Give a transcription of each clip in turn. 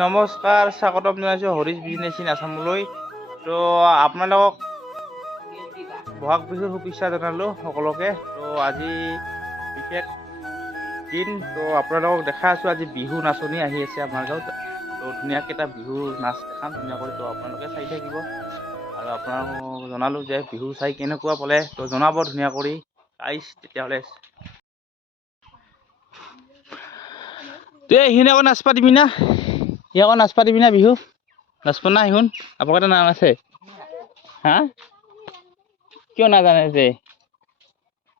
নমস্কাৰ, স্বাগতম জনাইছোঁ হৰিছ বিজনেছ ইন আছামলৈ। তো আপোনালোকক বহাগ বিহুৰ শুভেচ্ছা জনালোঁ সকলোকে। তো আজি বিশেষ দিন, তো আপোনালোকক দেখাই আছোঁ আজি বিহু নাচনি আহি আছে আমাৰ গাঁৱত। তো ধুনীয়াকৈ এটা বিহু নাচ দেখাম ধুনীয়াকৈ, তো আপোনালোকে চাই থাকিব। আৰু আপোনালোকক জনালোঁ যে বিহু চাই কেনেকুৱা পালে, তো জনাব ধুনীয়া কৰি গাইছ। তেতিয়াহ'লে এইখিনি আকৌ নাচপা দিবি না, সি আকৌ নাচপা দিবি না বিহু নাচপা না সিহুন আপোনাৰ এটা নাম আছে হা, কিয় নাজানে যে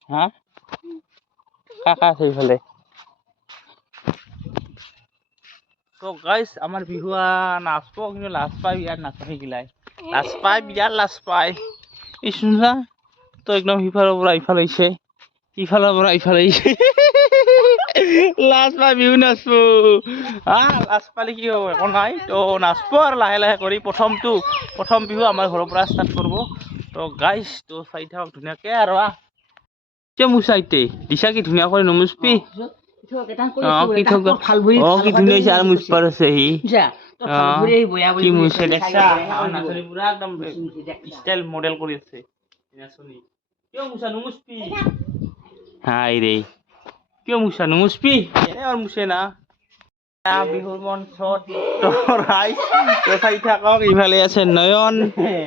হা, কাকা আছে এইফালে। তো গাইছ আমাৰ বিহু নাচব, কিন্তু লাজ পাই বিয়াত নাচা শিকিলাই, লাজ পাই বিয়াত লাজ পাই। এই শুনছা তো একদম সিফালৰ পৰা ইফাল আহিছে, ইফালৰ পৰা ইফাল আহিছে, লাজ পাই বিহু নাচবো। লাজ পালে কি হ'ব, একো নাই। তো নাচব আৰু লাহে লাহে কৰি প্ৰথম বিহু আমাৰ ঘৰৰ পৰা ষ্টাৰ্ট কৰিব। তো গাইছ তো চাই থাকক ধুনীয়াকৈ। আৰু কিয় মুচাইতে দিছা কি ধুনীয়া কৰি নমুচবি। কি ধুনীয়া হৈছে আৰু মুচপাৰ আছে সি, কি মুছে দেখছা নাচনি পুৰা একদম ষ্টাইল মডেল কৰি আছে নাচনি। কিয় মুচা নমুচবি, হাই ৰে কিয় মুচা নমুচবি, এনে আৰু মুছে না বিহুৰ মঞ্চত। তো চাই থাকক। ইফালে আছে নয়ন,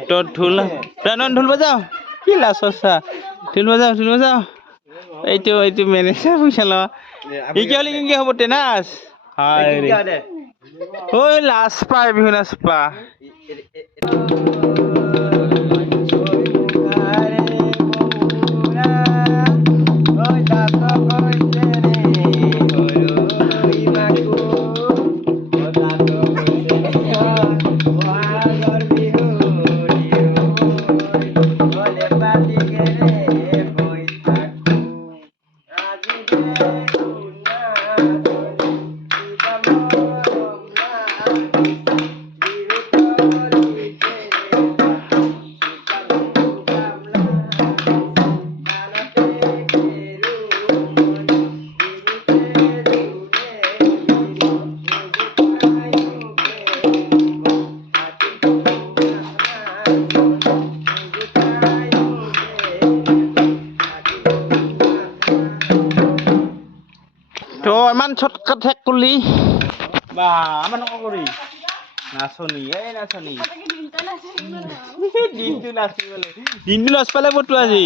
তো ঢোল নয়ন ঢোল বজাও, কি লাজ চা ঢোল বজাও। এইটো মেনেজাৰ পইচা লোৱা শিকি হ'লে কেনেকৈ হ'ব তে নাচ। ঐ লাজ পাই বিহু নাচপা। তো ইমান চটকাট শেষ কৰিলি বা আমাৰ নকৰি নাচনি। এই নাচনি দিনটো নাচি বোলে, দিনটো নাচ পালে বতো আজি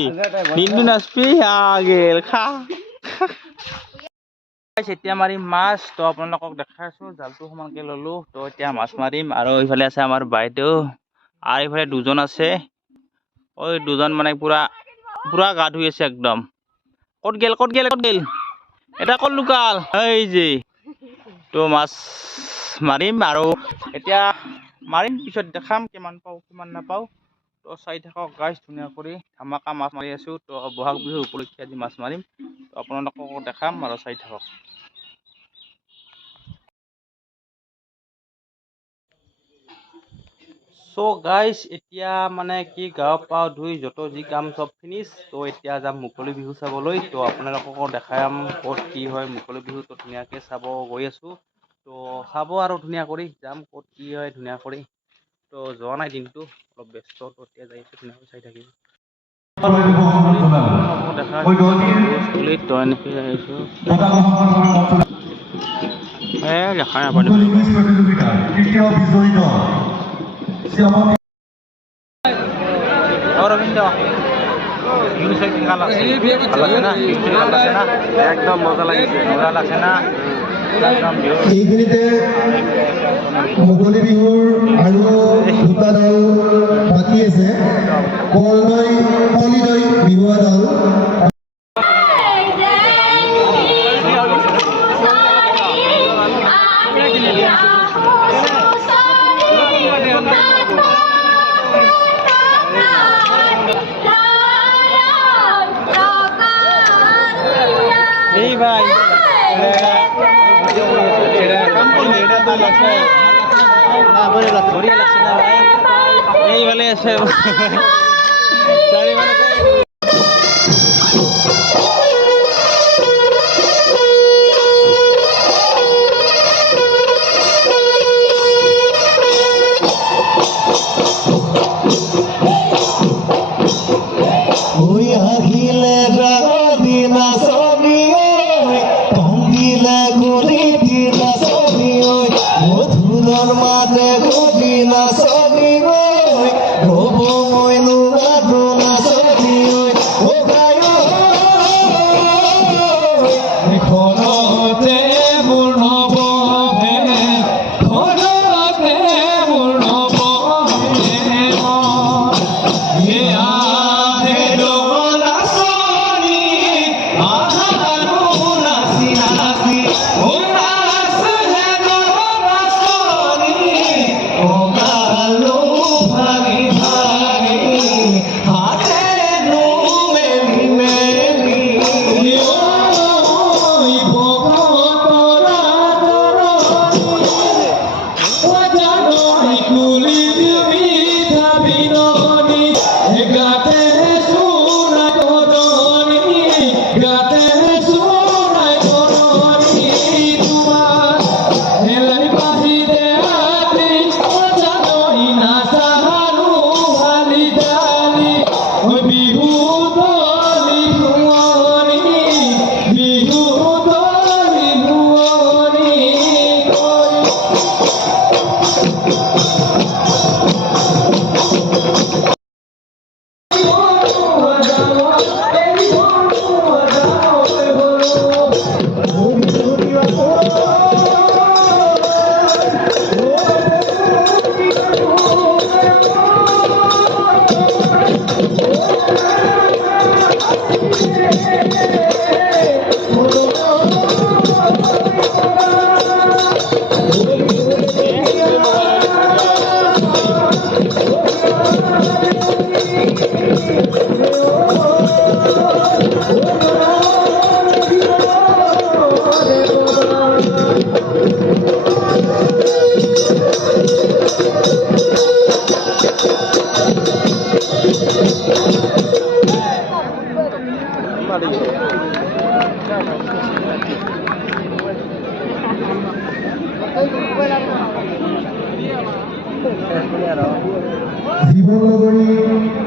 দিনটো নাচবি গেল খা। এতিয়া মাৰিম মাছ। তো আপোনালোকক দেখাইছোঁ, জালটো সমানকৈ ল'লোঁ। তো এতিয়া মাছ মাৰিম। আৰু এইফালে আছে আমাৰ বাইদেউ, আৰু এইফালে দুজন আছে। ঐ দুজন মানে পুৰা গা ধুই আছে একদম। ক'ত গেল এটা ক'ত লুকাল এই যে। তো মাছ মাৰিম আৰু এতিয়া মাৰিম, পিছত দেখাম কিমান পাওঁ কিমান নাপাওঁ। তো চাই থাকক গাইছ ধুনীয়া কৰি ধামাকা মাছ মাৰি আছোঁ। তো বহাগ বিহুৰ উপলক্ষে আজি মাছ মাৰিম, তো আপোনালোকক দেখাম আৰু চাই থাকক। চ' গাইছ এতিয়া মানে কি গাঁৱৰ পৰা ধুই য'ত যি কাম চব ফিনিছ। তো এতিয়া যাম মুকলি বিহু চাবলৈ। তো আপোনালোককো দেখাম ক'ত কি হয় মুকলি বিহু। তো ধুনীয়াকৈ চাব গৈ আছোঁ। তো চাব আৰু ধুনীয়া কৰি যাম ক'ত কি হয় ধুনীয়া কৰি। তো যোৱা নাই দিনটো অলপ ব্যস্ত, তো এতিয়া যাই আছোঁ ধুনীয়াকৈ চাই থাকিব। তো এনেকৈ যাই আছোঁ দেখা নাপালোঁ। অৰবিন্দ বিহু চাই কি ভাল আছে, ভাল আছে না বিহু চাই ভাল আছে না, একদম মজা লাগছে না একদম বিহু। এইখিনিতে মুকলি বিহুৰ আৰু দুটা দল বাকী আছে, কলদৈ বিহুৱা দল। এই ভাই এইফালে আছে গানৰ মাতে ঘটি নাচনি গৈ হ'ব মইনো গাটো নাচনি ঘৰতে মোৰ নব ঘৰতে মোৰ নব জীবন নগৰী